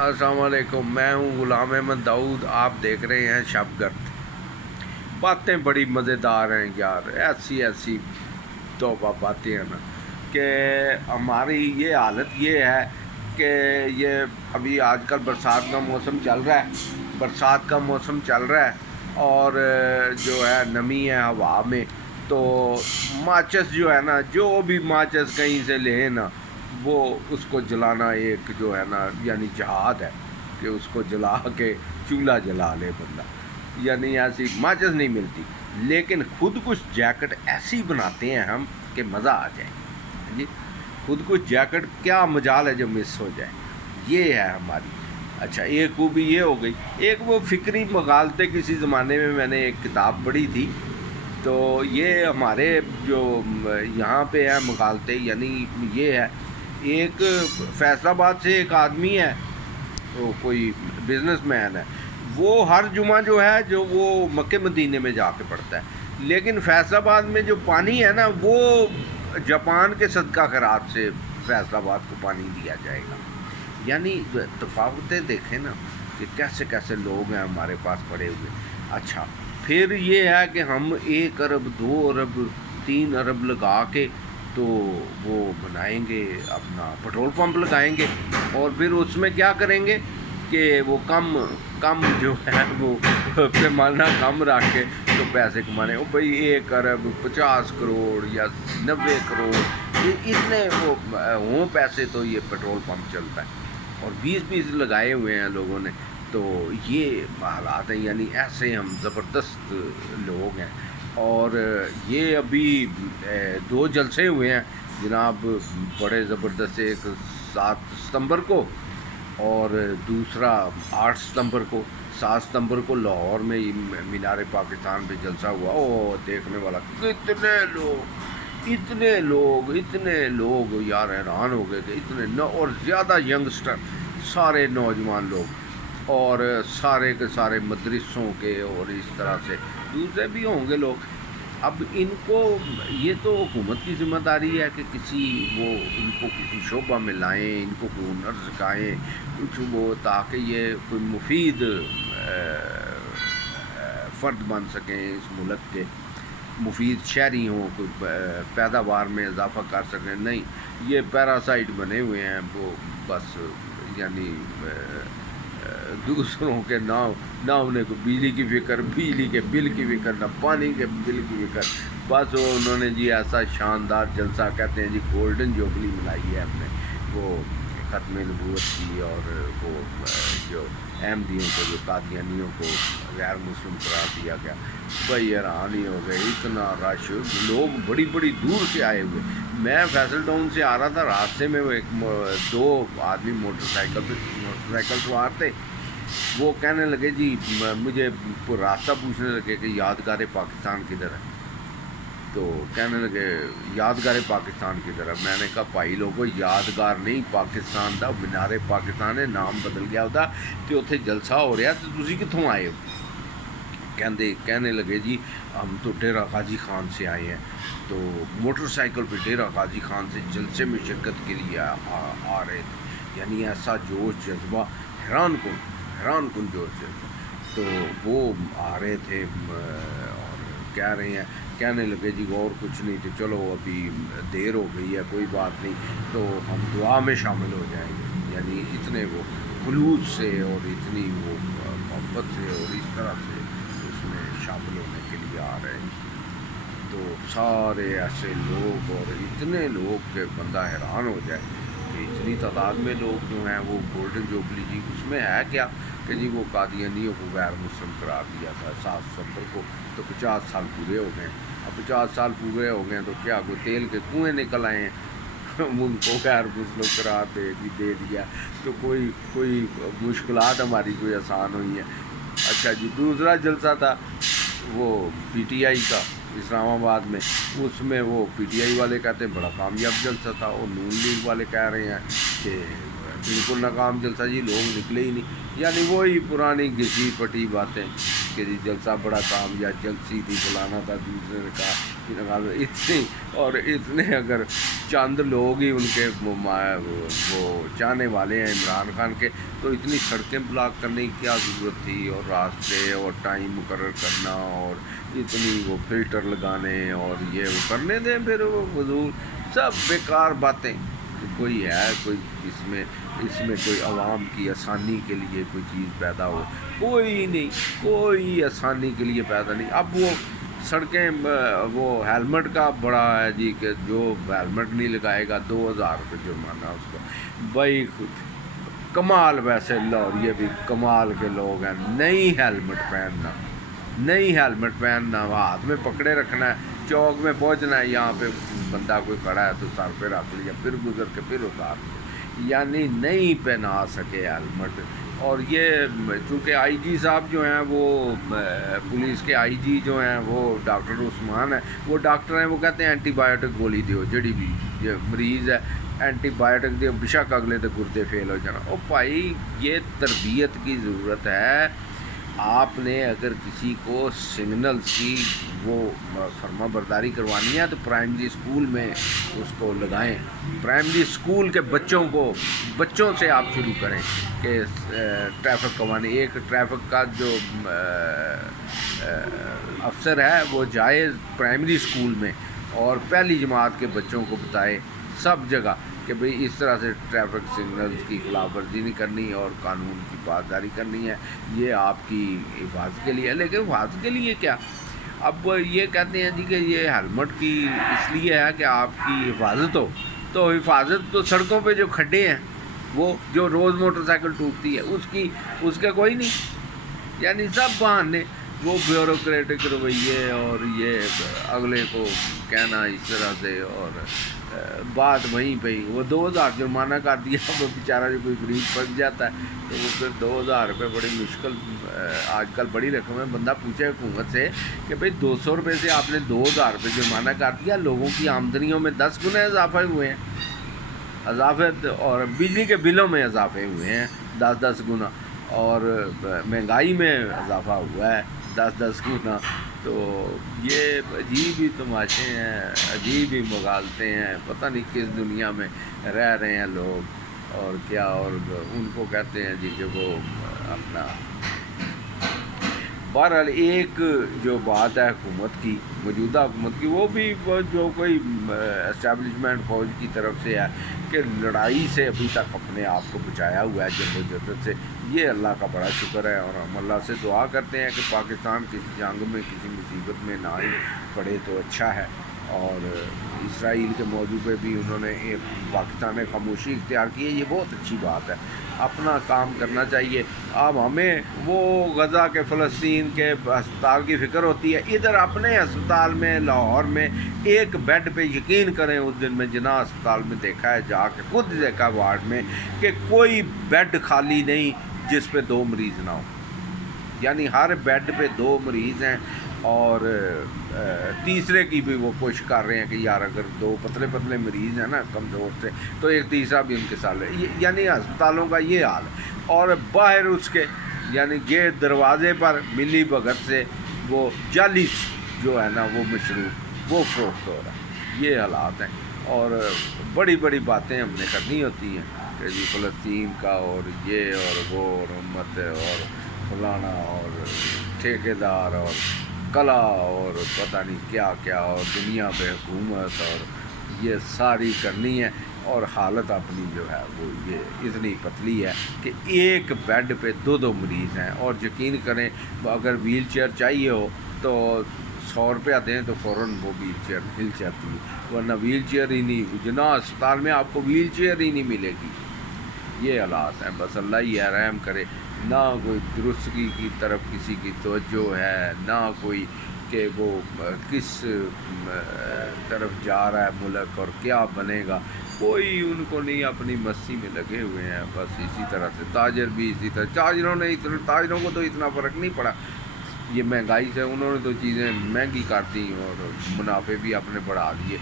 السلام علیکم، میں ہوں غلام احمد داؤد. آپ دیکھ رہے ہیں شب گرد. باتیں بڑی مزیدار ہیں یار، ایسی توبہ باتیں ہیں نا کہ ہماری یہ حالت یہ ہے کہ یہ ابھی آج کل برسات کا موسم چل رہا ہے اور جو ہے نمی ہے ہوا میں، تو ماچس جو ہے نا، جو بھی ماچس کہیں سے لے نا، وہ اس کو جلانا ایک جو ہے نا یعنی جہاد ہے کہ اس کو جلا کے چولہا جلا لے بندہ. یعنی ایسی ماچس نہیں ملتی، لیکن خود کش جیکٹ ایسی بناتے ہیں ہم کہ مزہ آ جائے جی. خود کش جیکٹ کیا مجال ہے جو مس ہو جائے، یہ ہے ہماری. اچھا، ایک خوبی یہ ہو گئی. ایک وہ فکری مغالطے، کسی زمانے میں نے ایک کتاب پڑھی تھی، تو یہ ہمارے جو یہاں پہ ہے مغالطے، یعنی یہ ہے ایک فیصل آباد سے ایک آدمی ہے، وہ کوئی بزنس مین ہے، وہ ہر جمعہ جو ہے جو وہ مکہ مدینے میں جا کے پڑتا ہے، لیکن فیصل آباد میں جو پانی ہے نا وہ جاپان کے صدقہ خیرات سے فیصل آباد کو پانی دیا جائے گا. یعنی تفاوتیں دیکھیں نا کہ کیسے کیسے لوگ ہیں ہمارے پاس پڑے ہوئے. اچھا، پھر یہ ہے کہ ہم 1 ارب 2 ارب 3 ارب لگا کے تو وہ بنائیں گے، اپنا پٹرول پمپ لگائیں گے، اور پھر اس میں کیا کریں گے کہ وہ کم جو ہے وہ پیمانہ کم رکھ کے تو پیسے کمانے. بھائی 1 ارب 50 کروڑ یا 90 کروڑ، یہ اتنے وہ ہوں پیسے تو یہ پٹرول پمپ چلتا ہے، اور 20 لگائے ہوئے ہیں لوگوں نے. تو یہ حالات ہیں، یعنی ایسے ہم زبردست لوگ ہیں. اور یہ ابھی 2 جلسے ہوئے ہیں جناب، بڑے زبردست. ایک 7 ستمبر کو اور دوسرا 8 ستمبر کو. 7 ستمبر کو لاہور میں مینار پاکستان پہ جلسہ ہوا. او دیکھنے والا اتنے لوگ یار حیران ہو گئے کہ اتنے اور زیادہ ینگسٹر، سارے نوجوان لوگ، اور سارے کے سارے مدرسوں کے، اور اس طرح سے دوسرے بھی ہوں گے لوگ. اب ان کو یہ تو حکومت کی ذمہ داری ہے کہ ان کو کسی شعبہ میں لائیں، ان کو کوئی ہنر سکھائیں کچھ، وہ تاکہ یہ کوئی مفید فرد بن سکیں اس ملک کے، مفید شہری ہوں، کوئی پیداوار میں اضافہ کر سکیں. نہیں، یہ پیراسائٹ بنے ہوئے ہیں وہ، بس یعنی دوسروں کے نہ انہیں کو بجلی کی فکر، بجلی کے بل کی فکر، نہ پانی کے بل کی فکر. بس وہ انہوں نے جی ایسا شاندار جلسہ، کہتے ہیں جی گولڈن جوبلی منائی ہے ہم نے، وہ ختم نبوت کی، اور وہ جو احمدیوں کو، جو قادیانیوں کو غیر مسلم قرار دیا گیا. بھائی حیران ہی ہو گئے، اتنا رش، لوگ بڑی دور سے آئے ہوئے. میں فیصل ٹاؤن سے آ رہا تھا، راستے میں وہ 2 آدمی موٹر سائیکل سوار تھے. وہ کہنے لگے جی، مجھے راستہ پوچھنے لگے کہ یادگار پاکستان کدھر ہے. تو کہنے لگے یادگار پاکستان کدھر ہے. میں نے کہا بھائی لوگوں، یادگار نہیں پاکستان دا مینار پاکستان ہے، نام بدل گیا ہوتا تو اتنے جلسہ ہو رہا تو تسی کتوں آئے ہو. کہنے لگے جی ہم تو ڈیرہ غازی خان سے آئے ہیں، تو موٹر سائیکل پہ ڈیرہ غازی خان سے جلسے میں شرکت کے لیے آ رہے تھے. یعنی ایسا جوش جذبہ، حیران کن جوش جذبہ. تو وہ آ رہے تھے اور کہنے لگے جی اور کچھ نہیں تو چلو ابھی دیر ہو گئی ہے، کوئی بات نہیں، تو ہم دعا میں شامل ہو جائیں گے. یعنی اتنے وہ خلوص سے اور اتنی وہ محبت سے اور اس طرح سے اس میں شامل ہونے کے لیے آ رہے ہیں. تو سارے ایسے لوگ، اور اتنے لوگ کہ بندہ حیران ہو جائے کہ اتنی تعداد میں لوگ جو ہیں وہ گولڈن جوبلی جی اس میں ہے کیا کہ جی وہ قادیانیوں کو غیر مسلم قرار دیا تھا 7 ستمبر کو. تو 50 سال پورے ہو گئے. اب 50 سال پورے ہو گئے تو کیا کوئی تیل کے کنویں نکل آئے ہیں ان کو غیر مسلم قرار دے دیا. تو کوئی مشکلات ہماری کوئی آسان ہوئی ہیں. اچھا جی، دوسرا جلسہ تھا وہ پی ٹی آئی کا اسلام آباد میں. اس میں وہ پی ٹی آئی والے کہتے ہیں بڑا کامیاب جلسہ تھا، اور نون لیگ والے کہہ رہے ہیں کہ بالکل ناکام جلسہ جی، لوگ نکلے ہی نہیں. یعنی وہی پرانی گھسی پٹی باتیں کہ جی جلسہ بڑا کامیاب، جلسی تھی فلانا تھا، دوسرے نے کہا اتنی اور اتنے اگر چند لوگ ہی ان کے وہ چاہنے والے ہیں عمران خان کے، تو اتنی سڑکیں بلاک کرنے کی کیا ضرورت تھی، اور راستے اور ٹائم مقرر کرنا اور اتنی وہ فلٹر لگانے اور یہ وہ کرنے دیں پھر وہ حضور، سب بیکار باتیں۔ کوئی ہے کوئی اس میں کوئی عوام کی آسانی کے لیے کوئی چیز پیدا ہو؟ کوئی نہیں، کوئی آسانی کے لیے پیدا نہیں۔ اب وہ سڑکیں وہ ہیلمٹ کا بڑا ہے جی کہ جو ہیلمٹ نہیں لگائے گا 2000 روپے جرمانہ اس کو۔ بھائی خود کمال، ویسے لاہوریے بھی کمال کے لوگ ہیں، نہیں ہیلمٹ پہننا، نہیں ہیلمٹ پہننا، ہاتھ میں پکڑے رکھنا ہے، چوک میں پہنچنا ہے، یہاں پہ بندہ کوئی کھڑا ہے تو سر پہ رکھ لیا، پھر گزر کے پھر اتار لیا، یعنی نہیں پہنا سکے ہیلمٹ۔ اور یہ چونکہ آئی جی صاحب جو ہیں وہ پولیس کے آئی جی جو ہیں وہ ڈاکٹر عثمان ہیں، وہ ڈاکٹر ہیں، وہ کہتے ہیں اینٹی بایوٹک گولی دیو، جڑی بھی یہ مریض ہے اینٹی بایوٹک دیو، بشک اگلے تو گردے فیل ہو جانا۔ او بھائی یہ تربیت کی ضرورت ہے۔ آپ نے اگر کسی کو سگنلز کی وہ فرما برداری کروانی ہے تو پرائمری اسکول میں اس کو لگائیں، پرائمری اسکول کے بچوں سے آپ شروع کریں کہ ٹریفک قوانین، ایک ٹریفک کا جو افسر ہے وہ جائے پرائمری اسکول میں اور پہلی جماعت کے بچوں کو بتائے سب جگہ کہ بھئی اس طرح سے ٹریفک سگنلز کی خلاف ورزی نہیں کرنی اور قانون کی پاسداری کرنی ہے، یہ آپ کی حفاظت کے لیے ہے۔ لیکن حفاظت کے لیے کیا، اب یہ کہتے ہیں جی کہ یہ ہیلمٹ کی اس لیے ہے کہ آپ کی حفاظت ہو، تو حفاظت تو سڑکوں پہ جو کھڈے ہیں، وہ جو روز موٹر سائیکل ٹوٹتی ہے اس کے کوئی نہیں، یعنی سب بہانے، وہ بیوروکریٹک رویے اور یہ اگلے کو کہنا اس طرح سے، اور بات وہیں پہ ہی وہ 2000 جرمانہ کر دیا، وہ بیچارہ جو کوئی غریب پھنس جاتا ہے تو وہ پھر 2000 روپے بڑی مشکل، آج کل بڑی رقم ہے، بندہ پوچھے حکومت سے کہ بھئی 200 روپے سے آپ نے 2000 روپے جرمانہ کر دیا، لوگوں کی آمدنیوں میں 10 گنا اضافہ ہوئے ہیں، اور بجلی کے بلوں میں اضافے ہوئے ہیں 10 گنا، اور مہنگائی میں اضافہ ہوا ہے 10 گنا۔ تو یہ عجیب ہی تماشے ہیں، عجیب ہی مغالطے ہیں، پتہ نہیں کس دنیا میں رہ رہے ہیں لوگ اور کیا، اور ان کو کہتے ہیں جی کہ وہ اپنا۔ بہرحال ایک جو بات ہے حکومت کی، موجودہ حکومت کی، وہ بھی جو کوئی اسٹیبلشمنٹ فوج کی طرف سے ہے کہ لڑائی سے ابھی تک اپنے آپ کو بچایا ہوا ہے جد و جہد سے، یہ اللہ کا بڑا شکر ہے، اور ہم اللہ سے دعا کرتے ہیں کہ پاکستان کسی جنگ میں کسی مصیبت میں نہ ہی پڑے تو اچھا ہے۔ اور اسرائیل کے موضوع پہ بھی انہوں نے پاکستان نے خاموشی اختیار کی ہے، یہ بہت اچھی بات ہے، اپنا کام کرنا چاہیے۔ اب ہمیں وہ غزہ کے فلسطین کے ہسپتال کی فکر ہوتی ہے، ادھر اپنے ہسپتال میں لاہور میں ایک بیڈ پہ یقین کریں، اس دن میں جناح ہسپتال میں دیکھا ہے، جا کے خود دیکھا وارڈ میں کہ کوئی بیڈ خالی نہیں جس پہ 2 مریض نہ ہو، یعنی ہر بیڈ پہ 2 مریض ہیں، اور تیسرے کی بھی وہ کوشش کر رہے ہیں کہ یار اگر 2 پتلے مریض ہیں نا کمزور سے تو ایک تیسرا بھی ان کے ساتھ ہے، یعنی ہسپتالوں کا یہ حال ہے۔ اور باہر اس کے یعنی گیٹ دروازے پر ملی بھگت سے وہ جعلی جو ہے نا وہ مشروب وہ فروخت ہو رہا ہے، یہ حالات ہیں۔ اور بڑی بڑی باتیں ہم نے کرنی ہوتی ہیں کہ جی فلسطین کا اور یہ اور وہ اور امت اور فلانا اور ٹھیکیدار اور کلا اور پتہ نہیں کیا کیا، اور دنیا پہ حکومت، اور یہ ساری کرنی ہے، اور حالت اپنی جو ہے وہ یہ اتنی پتلی ہے کہ ایک بیڈ پہ 2 مریض ہیں، اور یقین کریں اگر ویل چیئر چاہیے ہو تو 100 روپیہ دیں تو فوراً وہ ویل چیئر مل جاتی ہے، ورنہ ویل چیئر ہی نہیں، جناح اسپتال میں آپ کو ویل چیئر ہی نہیں ملے گی۔ یہ حالات ہیں، بس اللہ ہی رحم کرے، نہ کوئی درستگی کی طرف کسی کی توجہ ہے، نہ کوئی کہ وہ کس طرف جا رہا ہے ملک اور کیا بنے گا، کوئی ان کو نہیں، اپنی مستی میں لگے ہوئے ہیں بس اسی طرح سے۔ تاجر بھی اسی طرح، تاجروں کو تو اتنا فرق نہیں پڑا، یہ مہنگائی سے انہوں نے تو چیزیں مہنگی کر دی اور منافع بھی اپنے بڑھا دیے،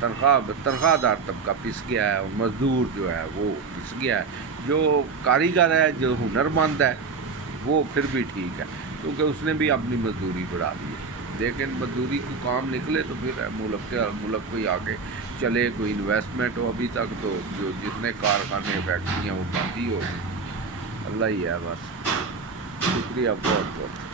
تنخواہ دار طبقہ پس گیا ہے، اور مزدور جو ہے وہ پس گیا ہے، جو کاریگر ہے جو ہنر مند ہے وہ پھر بھی ٹھیک ہے کیونکہ اس نے بھی اپنی مزدوری بڑھا دی ہے۔ لیکن مزدوری کو کام نکلے تو پھر ملک کوئی آگے چلے، کوئی انویسٹمنٹ ہو۔ ابھی تک تو جو جتنے کارخانے فیکٹریاں وہ بند ہی ہو گئی۔ اللہ ہی ہے بس۔ شکریہ بہت بہت۔